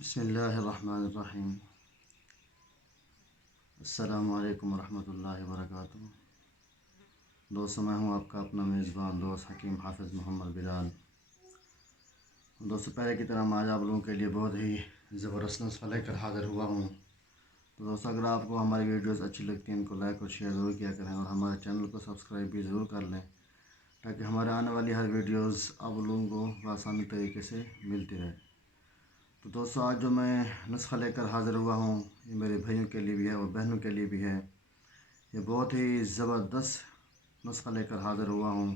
بسم اللہ الرحمن الرحیم۔ السلام علیکم ورحمۃ اللہ وبرکاتہ۔ دوستوں، میں ہوں آپ کا اپنا میزبان دوست حکیم حافظ محمد بلال۔ دوستوں، پہلے کی طرح میں آج آپ لوگوں کے لیے بہت ہی زبردست نسخہ لے کر حاضر ہوا ہوں۔ تو دوستوں، اگر آپ کو ہماری ویڈیوز اچھی لگتی ہیں ان کو لائک اور شیئر ضرور کیا کریں، اور ہمارے چینل کو سبسکرائب بھی ضرور کر لیں تاکہ ہمارے آنے والی ہر ویڈیوز آپ لوگوں کو بآسانی طریقے سے ملتی رہے۔ تو دوستوں، آج جو میں نسخہ لے کر حاضر ہوا ہوں یہ میرے بھائیوں کے لیے بھی ہے اور بہنوں کے لیے بھی ہے۔ یہ بہت ہی زبردست نسخہ لے کر حاضر ہوا ہوں۔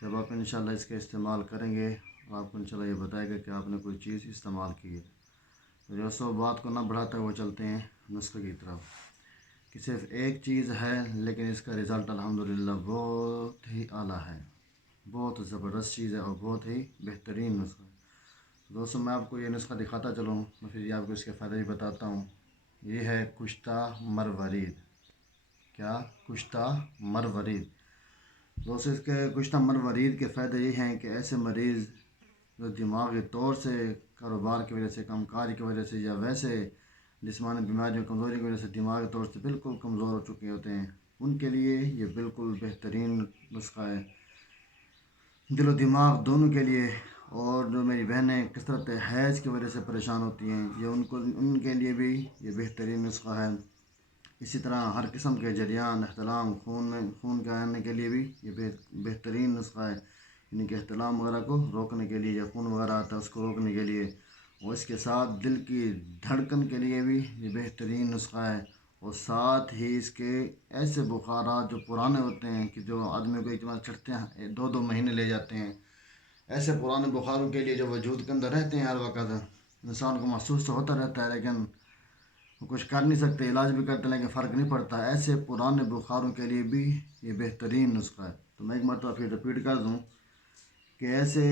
جب آپ انشاءاللہ اس کا استعمال کریں گے اور آپ کو انشاءاللہ یہ بتائے گا کہ آپ نے کوئی چیز استعمال کی ہے۔ تو دوستوں، بات کو نہ بڑھاتے ہوئے چلتے ہیں نسخے کی طرف، کہ صرف ایک چیز ہے لیکن اس کا رزلٹ الحمدللہ بہت ہی اعلیٰ ہے، بہت زبردست چیز ہے اور بہت ہی بہترین نسخہ ہے۔ دوستوں، میں آپ کو یہ نسخہ دکھاتا چلوں، میں پھر یہ آپ کو اس کے فائدے بھی بتاتا ہوں۔ یہ ہے کشتہ مروارید۔ کیا؟ کشتہ مروارید۔ دوستوں، اس کے کشتہ مروارید کے فائدے یہ ہیں کہ ایسے مریض جو دماغی طور سے کاروبار کی وجہ سے، کام کاج کی وجہ سے، یا ویسے جسمانی بیماریوں کمزوری کی وجہ سے دماغی طور سے بالکل کمزور ہو چکے ہوتے ہیں، ان کے لیے یہ بالکل بہترین نسخہ ہے، دل و دماغ دونوں کے لیے۔ اور جو میری بہنیں کثرت حیض کی وجہ سے پریشان ہوتی ہیں، یہ ان کے لیے بھی یہ بہترین نسخہ ہے۔ اسی طرح ہر قسم کے جریان، احتلام، خون کے آنے کے لیے بھی یہ بہترین نسخہ ہے، یعنی کہ احتلام وغیرہ کو روکنے کے لیے، یا خون وغیرہ آتا ہے اس کو روکنے کے لیے۔ اور اس کے ساتھ دل کی دھڑکن کے لیے بھی یہ بہترین نسخہ ہے۔ اور ساتھ ہی اس کے ایسے بخارات جو پرانے ہوتے ہیں کہ جو آدمی کو ایک بار چڑھتے ہیں 2 مہینے لے جاتے ہیں، ایسے پرانے بخاروں کے لیے جو وجود کے اندر رہتے ہیں ہر وقت، انسان کو محسوس تو ہوتا رہتا ہے لیکن وہ کچھ کر نہیں سکتے، علاج بھی کرتے لیکن فرق نہیں پڑتا، ایسے پرانے بخاروں کے لیے بھی یہ بہترین نسخہ ہے۔ تو میں ایک مرتبہ پھر رپیٹ کر دوں کہ ایسے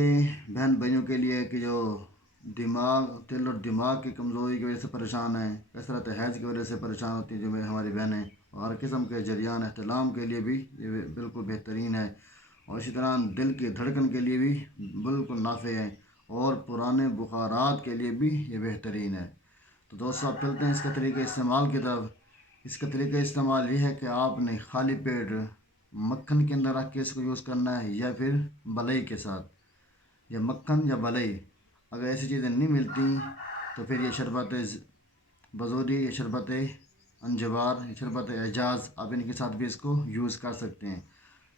بہن بھائیوں کے لیے کہ جو دل اور دماغ کی کمزوری کی وجہ سے پریشان ہیں، کثرت حیض کی وجہ سے پریشان ہوتی ہیں جو ہماری بہنیں، اور ہر قسم کے جریان احتلام کے لیے بھی یہ بالکل بہترین ہے، اور اسی طرح دل کی دھڑکن کے لیے بھی بالکل نافع ہے، اور پرانے بخارات کے لیے بھی یہ بہترین ہے۔ تو دوستوں، آپ چلتے ہیں اس کا طریقہ استعمال کی طرف۔ اس کا طریقہ استعمال یہ ہے کہ آپ نے خالی پیٹ مکھن کے اندر رکھ کے اس کو یوز کرنا ہے، یا پھر بلئی کے ساتھ، یا مکھن یا بلئی۔ اگر ایسی چیزیں نہیں ملتی تو پھر یہ شربت بزودی، یہ شربت انجبار، یہ شربت اعجاز، آپ ان کے ساتھ بھی اس کو یوز کر سکتے ہیں۔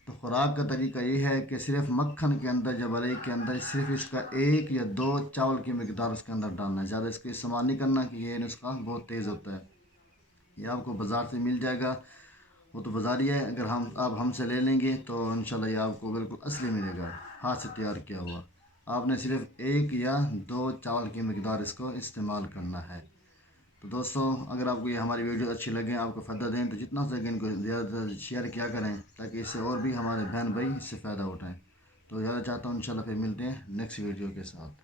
تو خوراک کا طریقہ یہ ہے کہ صرف مکھن کے اندر یا بلئی کے اندر صرف اس کا 1 یا 2 چاول کی مقدار اس کے اندر ڈالنا ہے، زیادہ اس کو استعمال نہیں کرنا کہ یہ نسخہ بہت تیز ہوتا ہے۔ یہ آپ کو بازار سے مل جائے گا، وہ تو بازاری ہے، اگر آپ ہم سے لے لیں گے تو انشاءاللہ یہ آپ کو بالکل اصلی ملے گا، ہاتھ سے تیار کیا ہوا۔ آپ نے صرف 1 یا 2 چاول کی مقدار اس کو استعمال کرنا ہے۔ تو دوستوں، اگر آپ کو یہ ہماری ویڈیو اچھی لگیں، آپ کو فائدہ دیں، تو جتنا ہو سکے ان کو زیادہ سے زیادہ شیئر کیا کریں تاکہ اس سے اور بھی ہمارے بہن بھائی اس سے فائدہ اٹھائیں۔ تو زیادہ چاہتا ہوں انشاءاللہ پھر ملتے ہیں نیکسٹ ویڈیو کے ساتھ۔